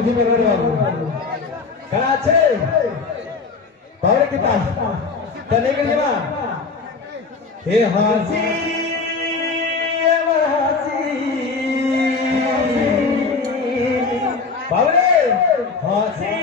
বুঝি মেরে বাবু কারা আছে পাওয়ার কিতা তানে গেলি না হে হাসি হাসি বাবরে হাসি